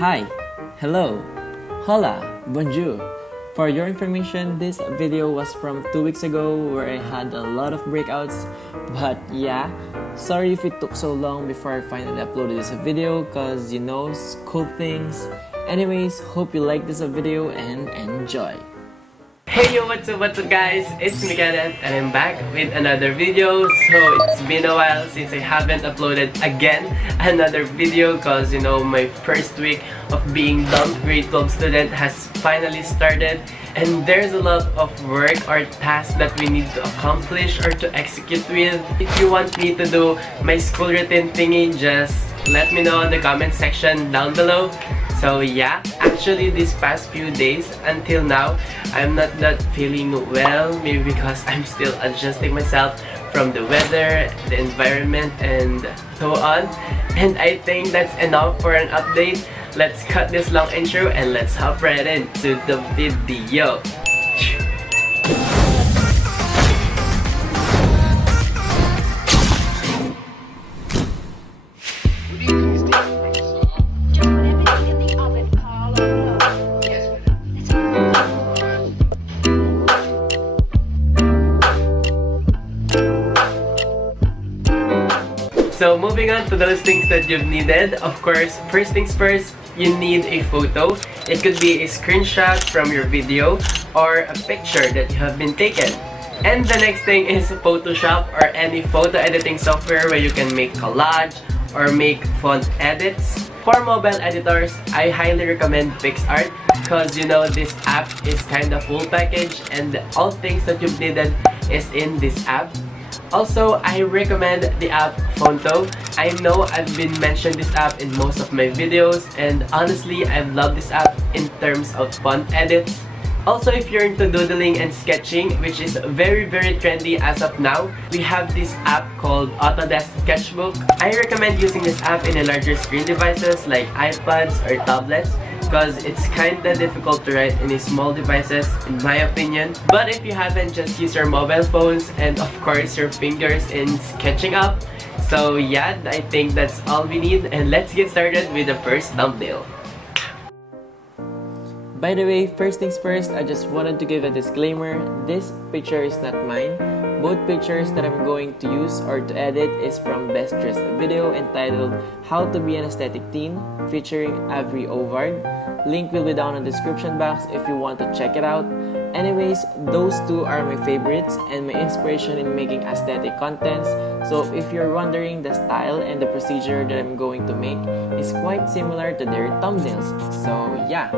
Hi, hello, hola, bonjour. For your information, this video was from 2 weeks ago where I had a lot of breakouts, but yeah, sorry if it took so long before I finally uploaded this video cause school things. Anyways, hope you like this video and enjoy. Hey yo, what's up guys? It's me Kenneth and I'm back with another video. So it's been a while since I haven't uploaded again another video cause my first week of being dumped grade 12 student has finally started and there's a lot of work or tasks that we need to accomplish or to execute with. If you want me to do my school routine thingy, just let me know in the comment section down below. So yeah, actually these past few days until now, I'm not that feeling well, maybe because I'm still adjusting myself from the weather, the environment, and so on. And I think that's enough for an update. Let's cut this long intro and let's hop right into the video. So moving on to those things that you've needed, of course, first things first, you need a photo. It could be a screenshot from your video or a picture that you have been taken. And the next thing is Photoshop or any photo editing software where you can make collage or make font edits. For mobile editors, I highly recommend PixArt because this app is kind of full package and all things that you've needed is in this app. Also, I recommend the app Fonto. I know I've been mentioning this app in most of my videos and honestly, I love this app in terms of font edits. Also, if you're into doodling and sketching, which is very trendy as of now, we have this app called Autodesk Sketchbook. I recommend using this app in a larger screen devices like iPads or tablets because it's kinda difficult to write in small devices in my opinion. But if you haven't, just use your mobile phones and of course your fingers in sketching up. So yeah, I think that's all we need and let's get started with the first thumbnail. By the way, first things first, I just wanted to give a disclaimer. This picture is not mine. Both pictures that I'm going to use or to edit is from Best Dressed video entitled How to Be an Aesthetic Teen featuring Avery Ovard. Link will be down in the description box if you want to check it out. Anyways, those two are my favorites and my inspiration in making aesthetic contents. So if you're wondering, the style and the procedure that I'm going to make is quite similar to their thumbnails. So yeah.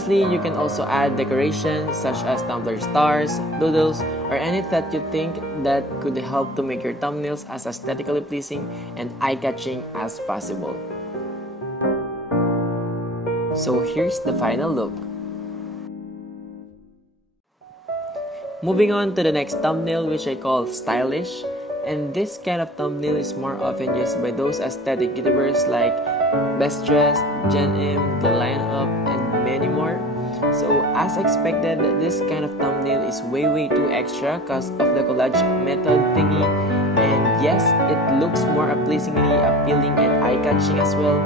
Lastly, you can also add decorations such as tumbler stars, doodles, or anything that you think that could help to make your thumbnails as aesthetically pleasing and eye-catching as possible. So here's the final look. Moving on to the next thumbnail, which I call stylish. And this kind of thumbnail is more often used by those aesthetic YouTubers like Best Dressed, Gen M, The Lineup, and many more. So as expected, this kind of thumbnail is way too extra because of the collage method thingy. And yes, it looks more pleasingly appealing and eye-catching as well.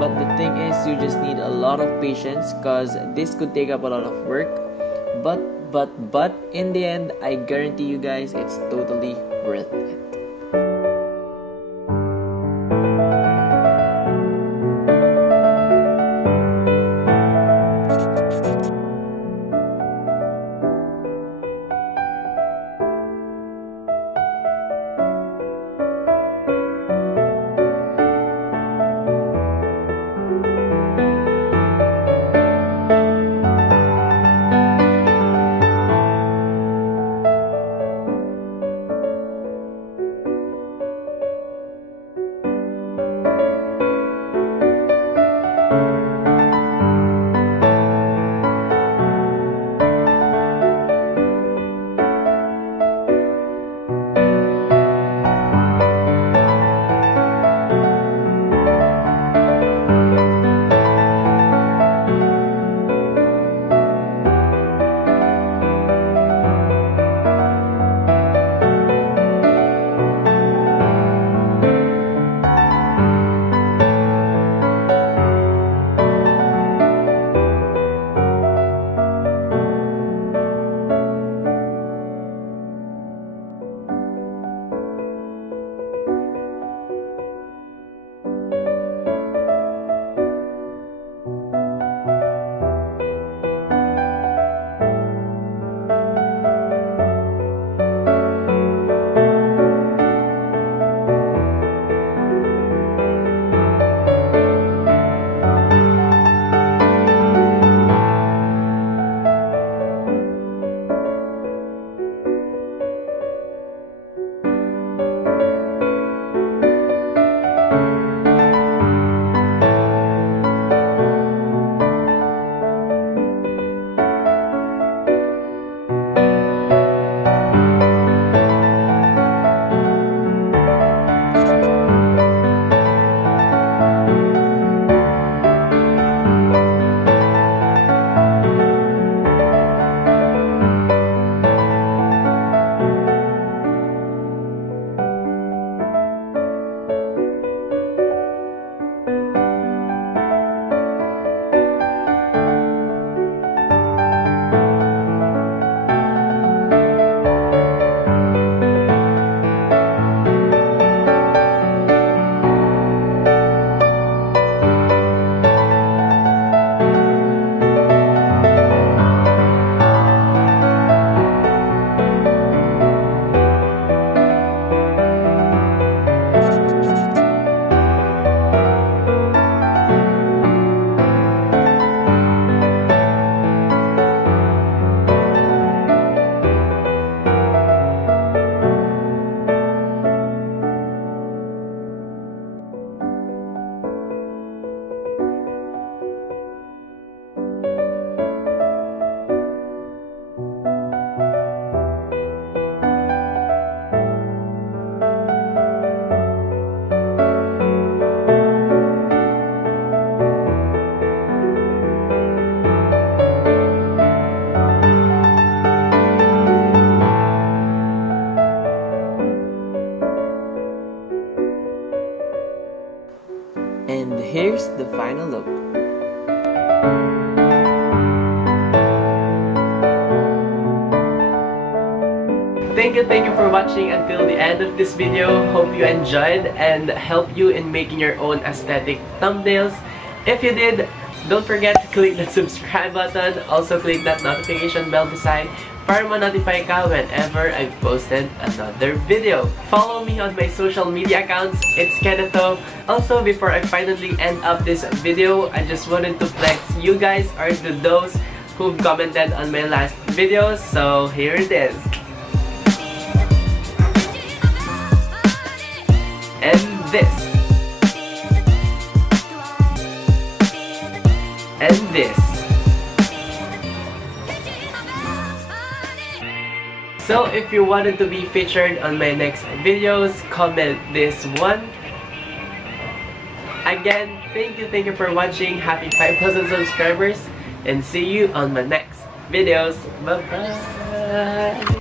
But the thing is, you just need a lot of patience because this could take up a lot of work. But in the end, I guarantee you guys it's totally worth it. And here's the final look. Thank you for watching until the end of this video. Hope you enjoyed and help you in making your own aesthetic thumbnails. If you did, Don't forget to click that subscribe button. Also click that notification bell beside para ma-notify ka whenever I've posted another video. Follow me on my social media accounts. It's Kennetho. Also, before I finally end up this video, I just wanted to flex. You guys are those who've commented on my last videos, so here it is. And this. And this. So if you wanted to be featured on my next videos, comment this one. Again, thank you for watching. Happy 5,000 subscribers, and see you on my next videos. Bye bye.